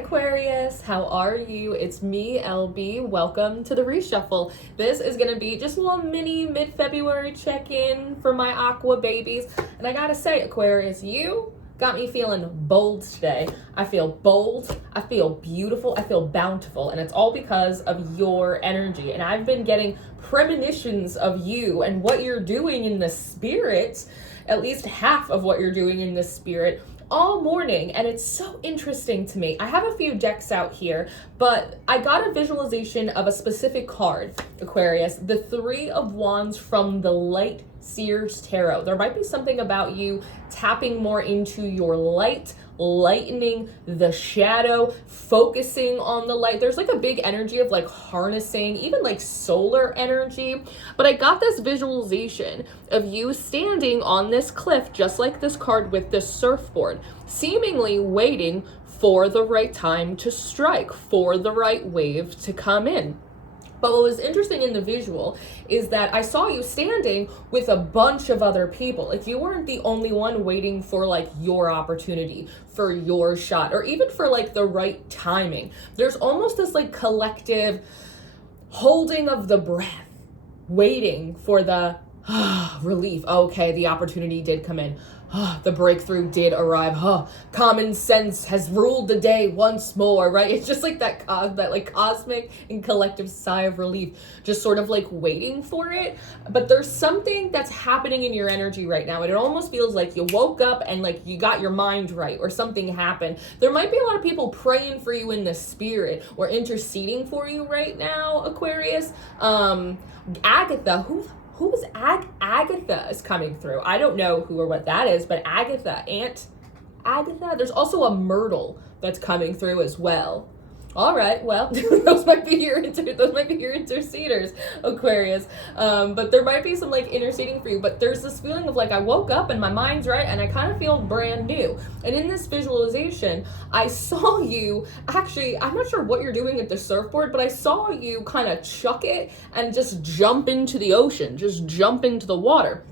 Aquarius, how are you? It's me, LB. Welcome to the reshuffle. This is gonna be just a little mini mid-February check-in for my Aqua babies. And I gotta say, Aquarius, you got me feeling bold today. I feel bold, I feel beautiful, I feel bountiful, and it's all because of your energy. And I've been getting premonitions of you and what you're doing in the spirit, at least half of what you're doing in the spirit, all morning, and it's so interesting to me. I have a few decks out here, but I got a visualization of a specific card, Aquarius, the Three of Wands from the Light Seers Tarot. There might be something about you tapping more into your light, lightening the shadow, focusing on the light. There's like a big energy of like harnessing, even like solar energy. But I got this visualization of you standing on this cliff, just like this card with this surfboard, seemingly waiting for the right time to strike, for the right wave to come in. But what was interesting in the visual is that I saw you standing with a bunch of other people. Like you weren't the only one waiting for like your opportunity, for your shot, or even for like the right timing. There's almost this like collective holding of the breath, waiting for the relief. Okay, the opportunity did come in. The breakthrough did arrive. Common sense has ruled the day once more, right? It's just like that like cosmic and collective sigh of relief, just sort of like waiting for it. But there's something that's happening in your energy right now, and it almost feels like you woke up and like you got your mind right, or something happened. There might be a lot of people praying for you in the spirit or interceding for you right now, Aquarius. Agatha, who's Agatha is coming through. I don't know who or what that is, but Agatha, Aunt Agatha. There's also a Myrtle that's coming through as well. All right, well, those might be your interceders, Aquarius. But there might be some like interceding for you. But there's this feeling of like I woke up and my mind's right, and I kind of feel brand new. And in this visualization, I saw you actually. I'm not sure what you're doing at the surfboard, but I saw you kind of chuck it and just jump into the ocean, just jump into the water.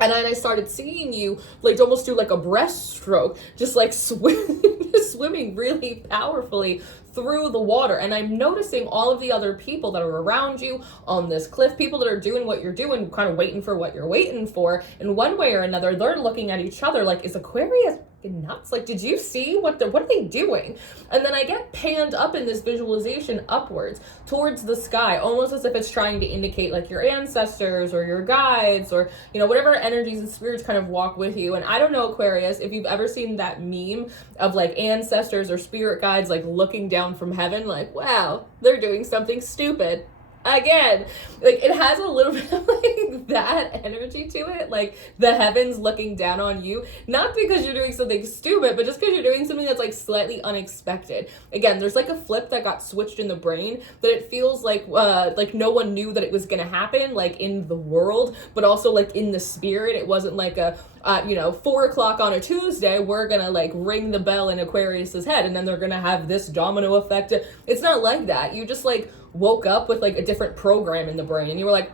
And then I started seeing you like almost do like a breaststroke, just like swimming really powerfully through the water. And I'm noticing all of the other people that are around you on this cliff, people that are doing what you're doing, kind of waiting for what you're waiting for. In one way or another, they're looking at each other like, is Aquarius nuts? Like, did you see what are they doing? And then I get panned up in this visualization upwards towards the sky, almost as if it's trying to indicate like your ancestors or your guides, or you know, whatever energies and spirits kind of walk with you. And I don't know, Aquarius, if you've ever seen that meme of like ancestors or spirit guides like looking down from heaven, like, wow, they're doing something stupid again. Like it has a little bit of like that energy to it, like the heavens looking down on you, not because you're doing something stupid, but just because you're doing something that's like slightly unexpected. Again, there's like a flip that got switched in the brain, that it feels like no one knew that it was gonna happen, like in the world, but also like in the spirit. It wasn't like a 4:00 on a Tuesday, we're gonna like ring the bell in Aquarius's head and then they're gonna have this domino effect. It's not like that. You just like woke up with like a different program in the brain, and you were like,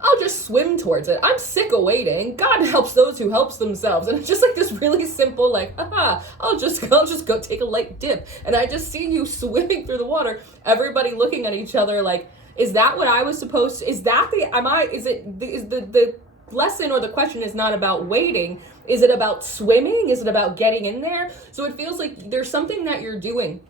I'll just swim towards it. I'm sick of waiting. God helps those who helps themselves. And it's just like this really simple, like, I'll just go take a light dip. And I just see you swimming through the water, everybody looking at each other like, is that what I was supposed to, is the lesson or the question is not about waiting. Is it about swimming? Is it about getting in there? So it feels like there's something that you're doing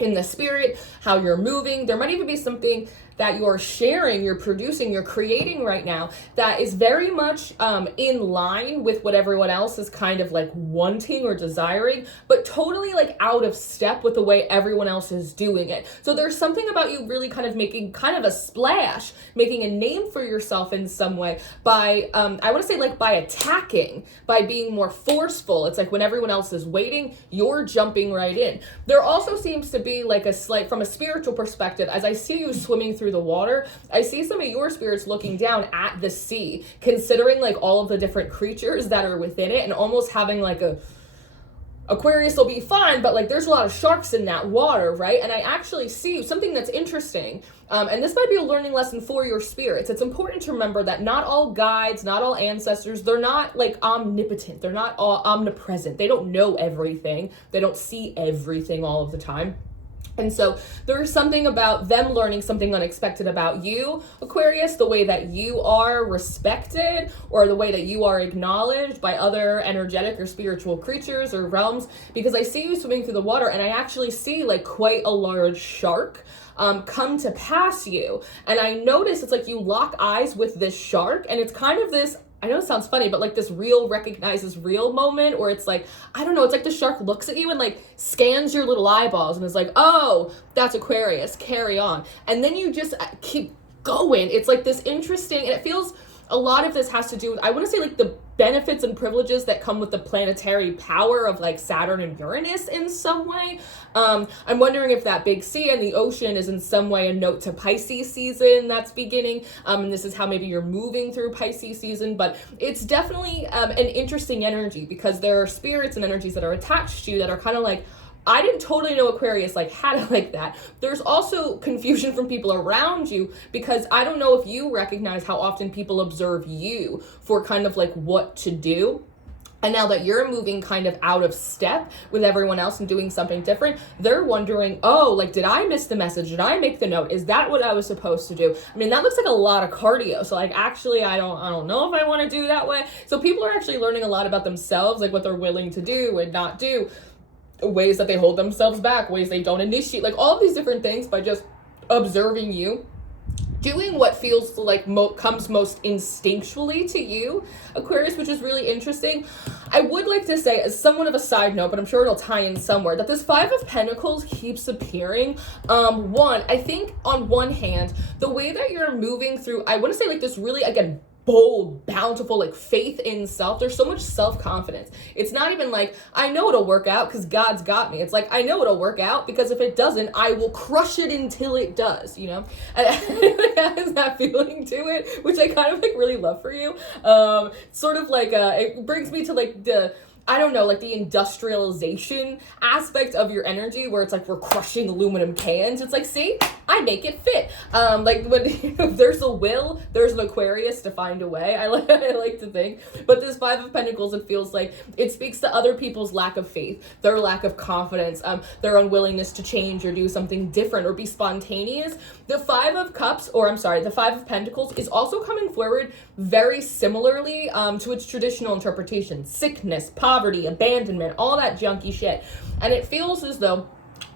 in the spirit, how you're moving. There might even be something that you're sharing, you're producing, you're creating right now that is very much in line with what everyone else is kind of like wanting or desiring, but totally like out of step with the way everyone else is doing it. So there's something about you really kind of making kind of a splash, making a name for yourself in some way by, I want to say like by attacking, by being more forceful. It's like when everyone else is waiting, you're jumping right in. There also seems to be like a slight, from a spiritual perspective, as I see you swimming through the water, I see some of your spirits looking down at the sea, considering like all of the different creatures that are within it, and almost having like a Aquarius will be fine, but like there's a lot of sharks in that water, right? And I actually see something that's interesting, and this might be a learning lesson for your spirits. It's important to remember that not all guides, not all ancestors, they're not like omnipotent. They're not all omnipresent. They don't know everything. They don't see everything all of the time. And so there's something about them learning something unexpected about you, Aquarius, the way that you are respected or the way that you are acknowledged by other energetic or spiritual creatures or realms, because I see you swimming through the water and I actually see like quite a large shark come to pass you. And I notice it's like you lock eyes with this shark, and it's kind of this, I know it sounds funny, but like this real recognizes real moment, or it's like, I don't know, it's like the shark looks at you and like scans your little eyeballs and is like, oh, that's Aquarius, carry on. And then you just keep going. It's like this interesting, and it feels, a lot of this has to do with, I want to say like the benefits and privileges that come with the planetary power of like Saturn and Uranus in some way. I'm wondering if that big sea and the ocean is in some way a note to Pisces season that's beginning. And this is how maybe you're moving through Pisces season, but it's definitely an interesting energy, because there are spirits and energies that are attached to you that are kind of like, I didn't totally know Aquarius like had it like that. There's also confusion from people around you, because I don't know if you recognize how often people observe you for kind of like what to do. And now that you're moving kind of out of step with everyone else and doing something different, they're wondering, oh, like, did I miss the message? Did I make the note? Is that what I was supposed to do? I mean, that looks like a lot of cardio. So like, actually, I don't know if I want to do that way. So people are actually learning a lot about themselves, like what they're willing to do and not do, ways that they hold themselves back, ways they don't initiate, like all of these different things by just observing you. Doing what feels like comes most instinctually to you, Aquarius, which is really interesting. I would like to say, as somewhat of a side note, but I'm sure it'll tie in somewhere, that this Five of Pentacles keeps appearing. One, I think on one hand, the way that you're moving through, I want to say like this really, again, bold, bountiful, like faith in self. There's so much self-confidence. It's not even like, I know it'll work out because God's got me. It's like, I know it'll work out because if it doesn't, I will crush it until it does, you know? And it has that feeling to it, which I kind of like really love for you. Sort of like, it brings me to like the, I don't know, like the industrialization aspect of your energy, where it's like we're crushing aluminum cans. It's like, see, I make it fit. Like when if there's a will, there's an Aquarius to find a way. I like to think. But this Five of Pentacles, it feels like it speaks to other people's lack of faith, their lack of confidence, their unwillingness to change or do something different or be spontaneous. The Five of Cups, or I'm sorry, the Five of Pentacles is also coming forward very similarly to its traditional interpretation. Sickness, poverty, abandonment, all that junky shit. And it feels as though,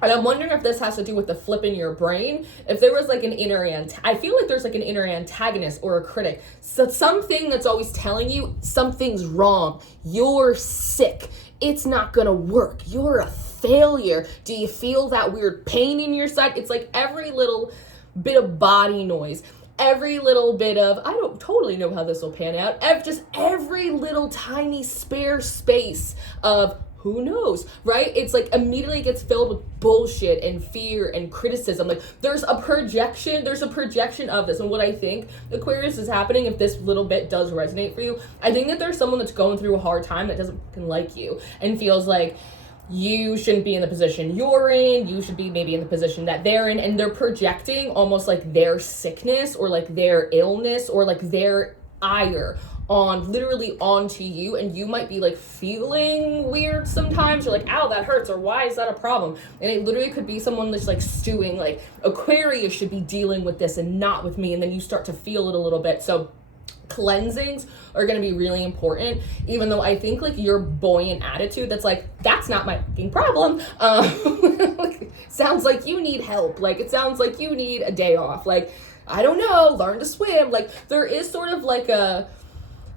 and I'm wondering if this has to do with the flip in your brain, if there was like an inner, I feel like there's like an inner antagonist or a critic. So something that's always telling you something's wrong. You're sick. It's not gonna work. You're a failure. Do you feel that weird pain in your side? It's like every little bit of body noise, every little bit of, I don't totally know how this will pan out, just every little tiny spare space of who knows, right? It's like immediately gets filled with bullshit and fear and criticism. Like there's a projection of this. And what I think, Aquarius, is happening, if this little bit does resonate for you, I think that there's someone that's going through a hard time that doesn't fucking like you and feels like you shouldn't be in the position you're in, you should be maybe in the position that they're in, and they're projecting almost like their sickness or like their illness or like their ire literally onto you, and you might be like feeling weird sometimes. You're like, ow, that hurts, or why is that a problem? And it literally could be someone that's like stewing, like Aquarius should be dealing with this and not with me, and then you start to feel it a little bit. So cleansings are going to be really important, even though I think like your buoyant attitude that's like, that's not my fucking problem, like, sounds like you need help, like it sounds like you need a day off, like I don't know, learn to swim. Like there is sort of like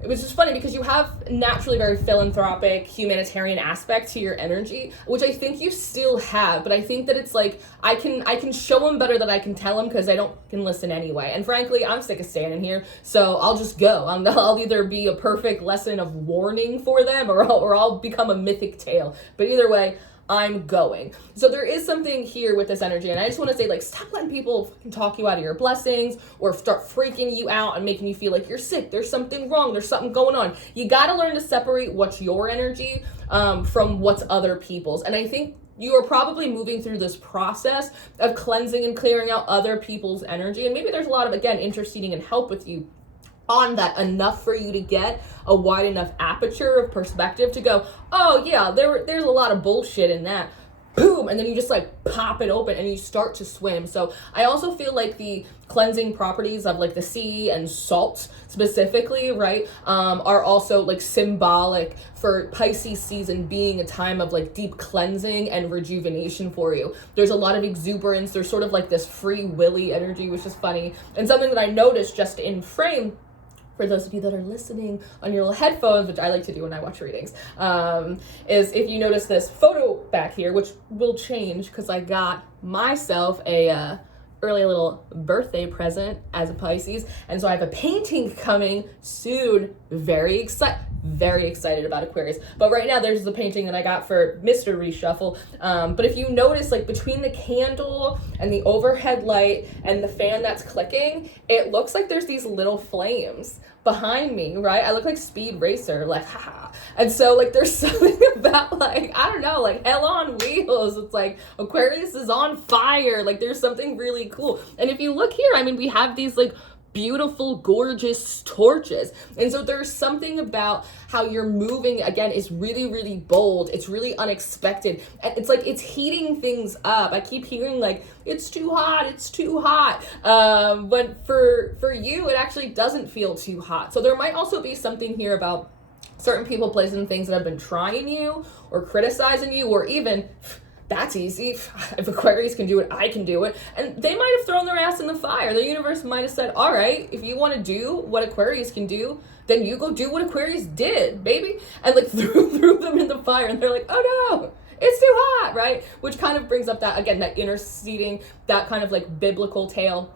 it was just funny because you have naturally very philanthropic, humanitarian aspect to your energy, which I think you still have, but I think that it's like, I can show them better than I can tell them because I don't can listen anyway. And frankly, I'm sick of standing here, so I'll just go. I'll either be a perfect lesson of warning for them or I'll become a mythic tale. But either way, I'm going. So there is something here with this energy, and I just want to say, like, stop letting people fucking talk you out of your blessings or start freaking you out and making you feel like you're sick. There's something wrong. There's something going on. You got to learn to separate what's your energy from what's other people's. And I think you are probably moving through this process of cleansing and clearing out other people's energy. And maybe there's a lot of, again, interceding and help with you on that, enough for you to get a wide enough aperture of perspective to go, oh yeah, there's a lot of bullshit in that. boom, and then you just like pop it open and you start to swim. So I also feel like the cleansing properties of like the sea and salt specifically, right, are also like symbolic for Pisces season being a time of like deep cleansing and rejuvenation for you. There's a lot of exuberance. There's sort of like this free willy energy, which is funny. And something that I noticed just in frame, for those of you that are listening on your little headphones, which I like to do when I watch readings, is if you notice this photo back here, which will change because I got myself a early little birthday present as a Pisces, and so I have a painting coming soon. Very excited about Aquarius. But right now there's the painting that I got for Mr. Reshuffle. But if you notice, like between the candle and the overhead light and the fan that's clicking, it looks like there's these little flames behind me, right? I look like Speed Racer, like haha. And so like there's something about like, I don't know, like hell on wheels. It's like Aquarius is on fire. Like there's something really cool. And if you look here, I mean, we have these like beautiful, gorgeous torches. And so there's something about how you're moving, again, is really, really bold. It's really unexpected. And it's like, it's heating things up. I keep hearing like, it's too hot, it's too hot. But for you, it actually doesn't feel too hot. So there might also be something here about certain people, places, and things that have been trying you or criticizing you, or even, that's easy. If Aquarius can do it, I can do it. And they might have thrown their ass in the fire. The universe might have said, all right, if you want to do what Aquarius can do, then you go do what Aquarius did, baby. And like threw them in the fire, and they're like, oh no, it's too hot, right? Which kind of brings up that, again, that interceding, that kind of like biblical tale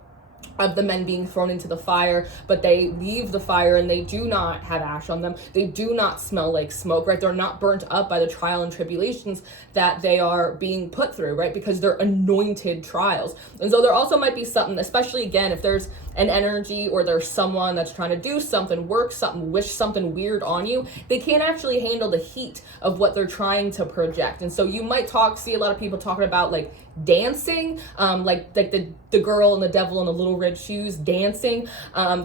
of the men being thrown into the fire, but they leave the fire and they do not have ash on them. They do not smell like smoke, right? They're not burnt up by the trial and tribulations that they are being put through, right? Because they're anointed trials. And so there also might be something, especially again, if there's an energy or there's someone that's trying to do something, work something, wish something weird on you, they can't actually handle the heat of what they're trying to project. And so you might see a lot of people talking about like dancing, like the girl and the devil in the little red shoes dancing.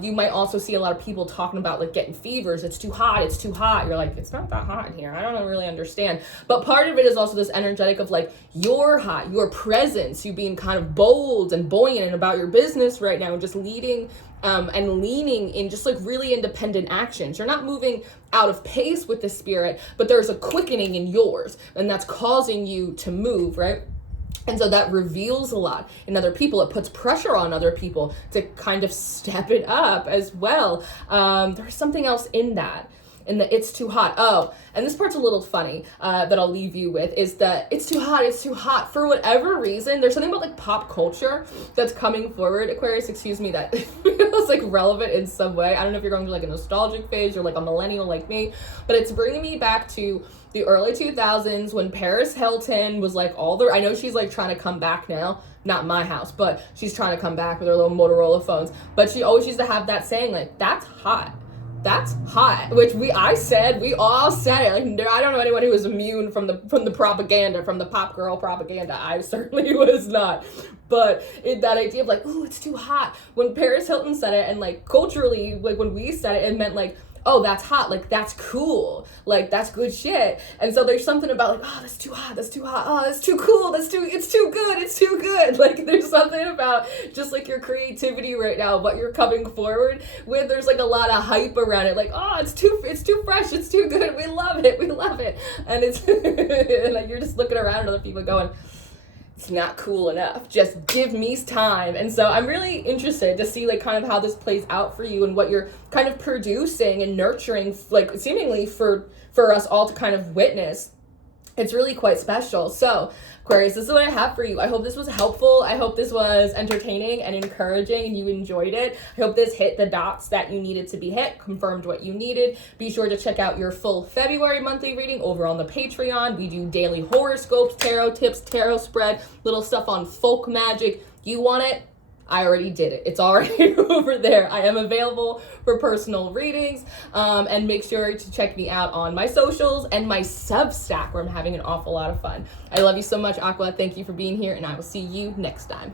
You might also see a lot of people talking about like getting fevers. It's too hot, it's too hot. You're like, it's not that hot in here. I don't really understand. But part of it is also this energetic of like, you're hot, your presence, you being kind of bold and buoyant about your business right now, just leading and leaning in just like really independent actions. You're not moving out of pace with the spirit, but there's a quickening in yours, and that's causing you to move, right? And so that reveals a lot in other people. It puts pressure on other people to kind of step it up as well. There's something else in that. And the it's too hot. Oh, and this part's a little funny that I'll leave you with is that it's too hot. For whatever reason, there's something about like pop culture that's coming forward, Aquarius, excuse me, that feels like relevant in some way. I don't know if you're going through like a nostalgic phase or like a millennial like me, but it's bringing me back to the early 2000s when Paris Hilton was like I know she's like trying to come back now, not my house, but she's trying to come back with her little Motorola phones. But she always used to have that saying like, that's hot. That's hot, which we all said it. Like, I don't know anyone who was immune from the propaganda, from the pop girl propaganda. I certainly was not. But that idea of like, ooh, it's too hot. When Paris Hilton said it, and like culturally, like when we said it, it meant like, oh, that's hot, like that's cool, like that's good shit. And so there's something about like, oh, that's too hot, oh, that's too cool, it's too good. Like there's something about just like your creativity right now, what you're coming forward with. There's like a lot of hype around it, like, oh, it's too fresh, it's too good, we love it. And it's and like you're just looking around at other people going, it's not cool enough. Just give me time. And so I'm really interested to see like kind of how this plays out for you and what you're kind of producing and nurturing, like seemingly for us all to kind of witness. It's really quite special. So Aquarius, this is what I have for you. I hope this was helpful. I hope this was entertaining and encouraging and you enjoyed it. I hope this hit the dots that you needed to be hit, confirmed what you needed. Be sure to check out your full February monthly reading over on the Patreon. We do daily horoscopes, tarot tips, tarot spread, little stuff on folk magic. You want it? I already did it. It's already over there. I am available for personal readings. And make sure to check me out on my socials and my Substack where I'm having an awful lot of fun. I love you so much, Aqua. Thank you for being here, and I will see you next time.